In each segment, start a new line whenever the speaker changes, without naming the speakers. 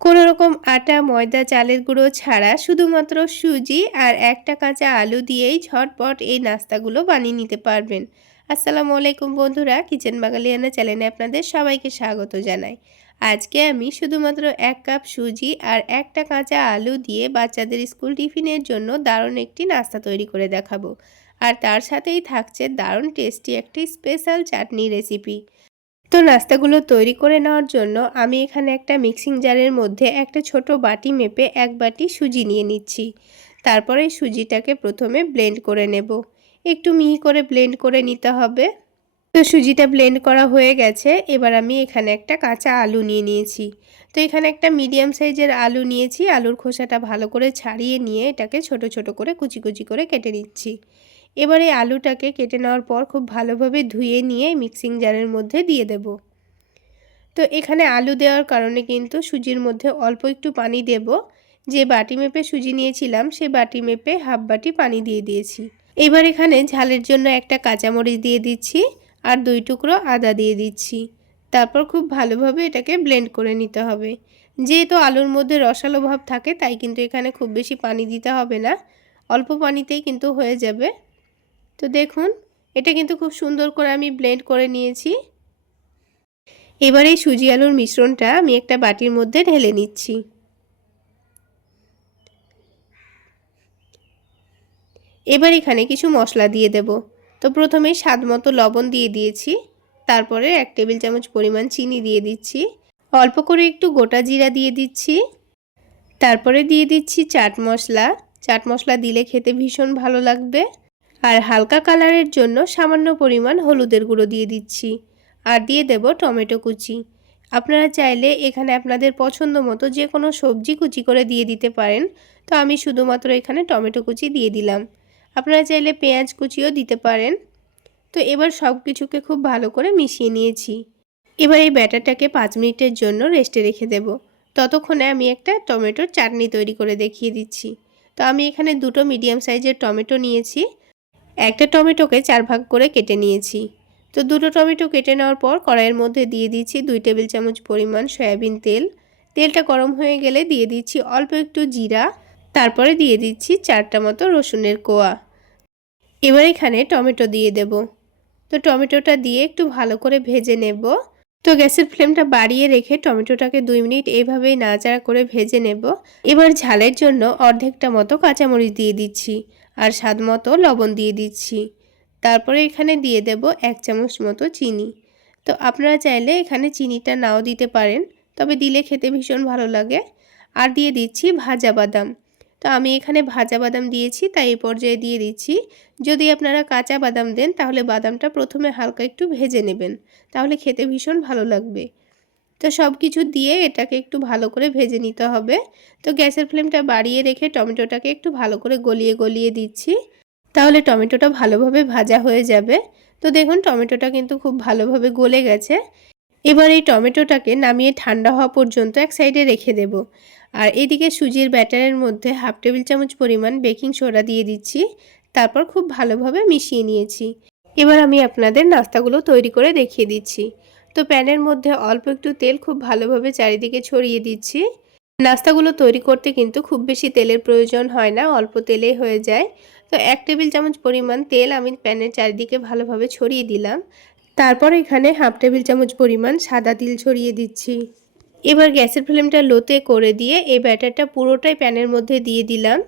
কোনো রকম আটা, ময়দা, চালের গুঁড়ো ছাড়া শুধুমাত্র সুজি আর একটা কাঁচা আলু দিয়েই ঝটপট এই নাস্তাগুলো বানিয়ে নিতে পারবেন। আসসালামু আলাইকুম বন্ধুরা, কিচেন বাঙালিয়ানা চ্যানেলে আপনাদের সবাইকে স্বাগত জানাই। আজকে আমি শুধুমাত্র এক কাপ সুজি আর একটা কাঁচা আলু দিয়ে বাচ্চাদের স্কুল টিফিনের জন্য দারুণ একটি নাস্তা তৈরি করে দেখাবো। আর তার সাথেই থাকছে দারুণ টেস্টি একটি স্পেশাল চাটনি রেসিপি। তো নাস্তাগুলো তৈরি করে নেওয়ার জন্য আমি এখানে একটা মিক্সিং জারের মধ্যে একটা ছোট বাটি মেপে এক বাটি সুজি নিয়ে নিচ্ছি। তারপরে সুজিটাকে প্রথমে ব্লেন্ড করে নেব। একটু মিহি করে ব্লেন্ড করে নিতে হবে। তো সুজিটা ব্লেন্ড করা হয়ে গেছে। এবার আমি এখানে একটা কাঁচা আলু নিয়ে নিয়েছি। তো এখানে একটা মিডিয়াম সাইজের আলু নিয়েছি। আলুর খোসাটা ভালো করে ছাড়িয়ে নিয়ে এটাকে ছোট ছোট করে কুচি কুচি করে কেটে নিচ্ছি। এবার আলুটাকে কেটে নেওয়ার পর খুব ভালোভাবে ধুয়ে নিয়ে মিক্সিং জারের মধ্যে দিয়ে দেব। তো এখানে আলু দেওয়ার কারণে কিন্তু সুজির মধ্যে অল্প একটু পানি দেব। যে বাটি মেপে সুজি নিয়েছিলাম, সে বাটি মেপে হাফ বাটি পানি দিয়ে দিয়েছি। এবার এখানে ঝালের জন্য একটা কাঁচামরিচ দিয়ে দিচ্ছি আর দুই টুকরো আদা দিয়ে দিচ্ছি। তারপর খুব ভালোভাবে এটাকে ব্লেন্ড করে নিতে হবে। যেহেতু আলুর মধ্যে রসালো ভাব থাকে, তাই কিন্তু এখানে খুব বেশি পানি দিতে হবে না। অল্প পানিতেই কিন্তু হয়ে যাবে। তো দেখুন, এটা কিন্তু খুব সুন্দর করে আমি ব্লেন্ড করে নিয়েছি। এবার এই সুজি আলুর মিশ্রণটা আমি একটা বাটির মধ্যে ঢেলে নিচ্ছি। এবার এখানে কিছু মশলা দিয়ে দেব। তো প্রথমে স্বাদ মতো লবণ দিয়ে দিয়েছি। তারপরে এক টেবিল চামচ পরিমাণ চিনি দিয়ে দিচ্ছি। অল্প করে একটু গোটা জিরা দিয়ে দিচ্ছি। তারপরে দিয়ে দিচ্ছি চাট মশলা। চাট মশলা দিলে খেতে ভীষণ ভালো লাগবে। আর হালকা কালারের জন্য সামান্য পরিমাণ হলুদের গুঁড়ো দিয়ে দিচ্ছি। আর দিয়ে দেব টমেটো কুচি। আপনারা চাইলে এখানে আপনাদের পছন্দ মতো যে কোনো সবজি কুচি করে দিয়ে দিতে পারেন। তো আমি শুধুমাত্র এখানে টমেটো কুচি দিয়ে দিলাম। আপনারা চাইলে পেঁয়াজ কুচিও দিতে পারেন। তো এবার সব কিছুকে খুব ভালো করে মিশিয়ে নিয়েছি। এবার এই ব্যাটারটাকে পাঁচ মিনিটের জন্য রেস্টে রেখে দেব। ততক্ষণে আমি একটা টমেটোর চাটনি তৈরি করে দেখিয়ে দিচ্ছি। তো আমি এখানে দুটো মিডিয়াম সাইজের টমেটো নিয়েছি। একটা টমেটোকে চার ভাগ করে কেটে নিয়েছি। তো দুটো টমেটো কেটে নেওয়ার পর কড়াইয়ের মধ্যে দিয়ে দিচ্ছি দুই টেবিল চামচ পরিমাণ সয়াবিন তেল। তেলটা গরম হয়ে গেলে দিয়ে দিচ্ছি অল্প একটু জিরা। তারপরে দিয়ে দিচ্ছি চারটা মতো রসুনের কোয়া। এবার এখানে টমেটো দিয়ে দেব। তো টমেটোটা দিয়ে একটু ভালো করে ভেজে নেব। তো গ্যাসের ফ্লেমটা বাড়িয়ে রেখে টমেটোটাকে দুই মিনিট এইভাবেই নাড়াচাড়া করে ভেজে নেব। এবার ঝালের জন্য অর্ধেকটা মতো কাঁচামরিচ দিয়ে দিচ্ছি। আর স্বাদ মতো লবণ দিয়ে দিচ্ছি। তারপরে এখানে দিয়ে দেব এক চামচ মতো চিনি। তো আপনারা চাইলে এখানে চিনিটা নাও দিতে পারেন, তবে দিলে খেতে ভীষণ ভালো লাগে। আর দিয়ে দিচ্ছি ভাজা বাদাম। তো আমি এখানে ভাজা বাদাম দিয়েছি, তাই এই পর্যায়ে দিয়ে দিচ্ছি। যদি আপনারা কাঁচা বাদাম দেন, তাহলে বাদামটা প্রথমে হালকা একটু ভেজে নেবেন, তাহলে খেতে ভীষণ ভালো লাগবে। তো সব কিছু দিয়ে এটাকে একটু ভালো করে ভেজে নিতে হবে। তো গ্যাসের ফ্লেমটা বাড়িয়ে রেখে টমেটোটাকে একটু ভালো করে গলিয়ে গলিয়ে দিচ্ছি। তাহলে টমেটোটা ভালোভাবে ভাজা হয়ে যাবে। তো দেখুন টমেটোটা কিন্তু খুব ভালোভাবে গলে গেছে। এবার এই টমেটোটাকে নামিয়ে ঠান্ডা হওয়া পর্যন্ত এক সাইডে রেখে দেব। আর এদিকে সুজির ব্যাটারের মধ্যে হাফ টেবিল চামচ পরিমাণ বেকিং সোডা দিয়ে দিচ্ছি। তারপর খুব ভালোভাবে মিশিয়ে নিয়েছি। এবার আমি আপনাদের নাস্তাগুলো তৈরি করে দেখিয়ে দিচ্ছি। তো প্যানের মধ্যে অল্প একটু তেল খুব ভালোভাবে চারিদিকে ছড়িয়ে দিচ্ছি। নাস্তাগুলো তৈরি করতে কিন্তু খুব বেশি তেলের প্রয়োজন হয় না, অল্প তেলেই হয়ে যায়। তো এক টেবিল চামচ পরিমাণ তেল আমি প্যানের চারিদিকে ভালোভাবে ছড়িয়ে দিলাম। তারপর এখানে হাফ টেবিল চামচ পরিমাণ সাদা তিল ছড়িয়ে দিচ্ছি। এবার গ্যাসের ফ্লেমটা লোতে করে দিয়ে এই ব্যাটারটা পুরোটাই প্যানের মধ্যে দিয়ে দিলাম।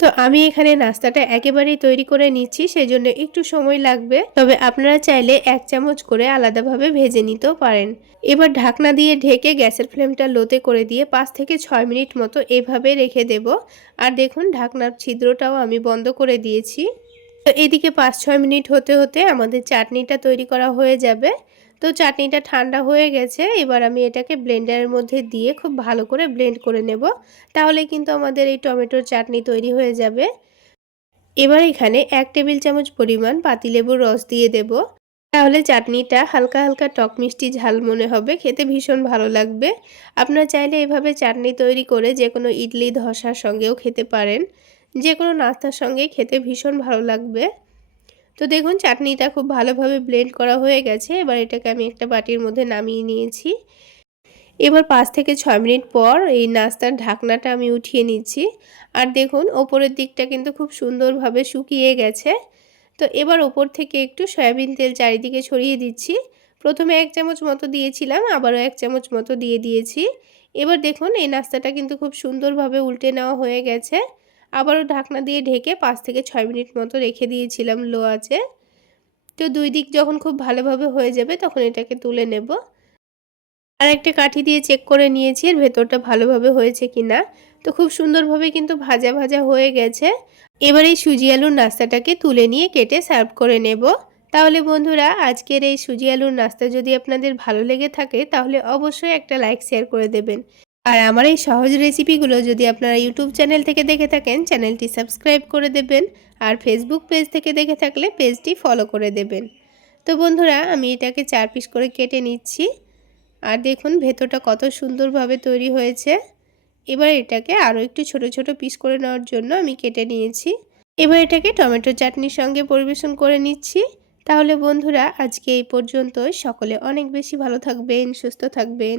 তো আমি এখানে নাস্তাটা একেবারেই তৈরি করে নিচ্ছি, সেজন্য একটু সময় লাগবে। তবে আপনারা চাইলে এক চামচ করে আলাদাভাবে ভেজে নিতেও পারেন। এবার ঢাকনা দিয়ে ঢেকে গ্যাসের ফ্লেমটা লোতে করে দিয়ে পাঁচ থেকে ছয় মিনিট মতো এভাবে রেখে দেব। আর দেখুন, ঢাকনার ছিদ্রটাও আমি বন্ধ করে দিয়েছি। তো এদিকে পাঁচ ছয় মিনিট হতে হতে আমাদের চাটনিটা তৈরি করা হয়ে যাবে। তো চাটনিটা ঠান্ডা হয়ে গেছে, এবার আমি এটাকে ব্লেন্ডারের মধ্যে দিয়ে খুব ভালো করে ব্লেন্ড করে নেব। তাহলে কিন্তু আমাদের এই টমেটোর চাটনি তৈরি হয়ে যাবে। এবার এখানে এক টেবিল চামচ পরিমাণ পাতিলেবুর রস দিয়ে দেব। তাহলে চাটনিটা হালকা হালকা টক মিষ্টি ঝাল মনে হবে, খেতে ভীষণ ভালো লাগবে। আপনারা চাইলে এভাবে চাটনি তৈরি করে যে কোনো ইডলি, ধসার সঙ্গেও খেতে পারেন। যে কোনো নাস্তার সঙ্গে খেতে ভীষণ ভালো লাগবে। তো দেখুন চাটনিটা খুব ভালোভাবে ব্লেন্ড করা হয়ে গেছে। এবার এটাকে আমি একটা বাটির মধ্যে নামিয়ে নিয়েছি। এবার পাঁচ থেকে ছয় মিনিট পর এই নাস্তার ঢাকনাটা আমি উঠিয়ে নিচ্ছি। আর দেখুন ওপরের দিকটা কিন্তু খুব সুন্দরভাবে শুকিয়ে গেছে। তো এবার ওপর থেকে একটু সয়াবিন তেল চারিদিকে ছড়িয়ে দিচ্ছি। প্রথমে এক চামচ মতো দিয়েছিলাম, আবারও এক চামচ মতো দিয়ে দিয়েছি। এবার দেখুন এই নাস্তাটা কিন্তু খুব সুন্দরভাবে উল্টে নেওয়া হয়ে গেছে। আবারও ঢাকনা দিয়ে ঢেকে পাঁচ থেকে ছয় মিনিট মতো রেখে দিয়েছিলাম লো আছে তো দুই দিক যখন খুব ভালোভাবে হয়ে যাবে তখন এটাকে তুলে নেব। আর একটা কাঠি দিয়ে চেক করে নিয়েছি এর ভেতরটা ভালোভাবে হয়েছে কি না তো খুব সুন্দরভাবে কিন্তু ভাজা ভাজা হয়ে গেছে। এবার এই সুজি আলুর নাস্তাটাকে তুলে নিয়ে কেটে সার্ভ করে নেব। তাহলে বন্ধুরা, আজকের এই সুজি আলুর নাস্তা যদি আপনাদের ভালো লেগে থাকে, তাহলে অবশ্যই একটা লাইক, শেয়ার করে দেবেন। আর আমার এই সহজ রেসিপিগুলো যদি আপনারা ইউটিউব চ্যানেল থেকে দেখে থাকেন চ্যানেলটি সাবস্ক্রাইব করে দেবেন আর ফেসবুক পেজ থেকে দেখে থাকলে পেজটি ফলো করে দেবেন। তো বন্ধুরা, আমি এটাকে চার পিস করে কেটে নিচ্ছি। আর দেখুন, ভেতরটা কত সুন্দরভাবে তৈরি হয়েছে। এবার এটাকে আরও একটু ছোট ছোট পিস করে নেওয়ার জন্য আমি কেটে নিয়েছি। এবার এটাকে টমেটো চাটনির সঙ্গে পরিবেশন করে নিচ্ছি। তাহলে বন্ধুরা, আজকে এই পর্যন্তই। সকলে অনেক বেশি ভালো থাকবেন, সুস্থ থাকবেন।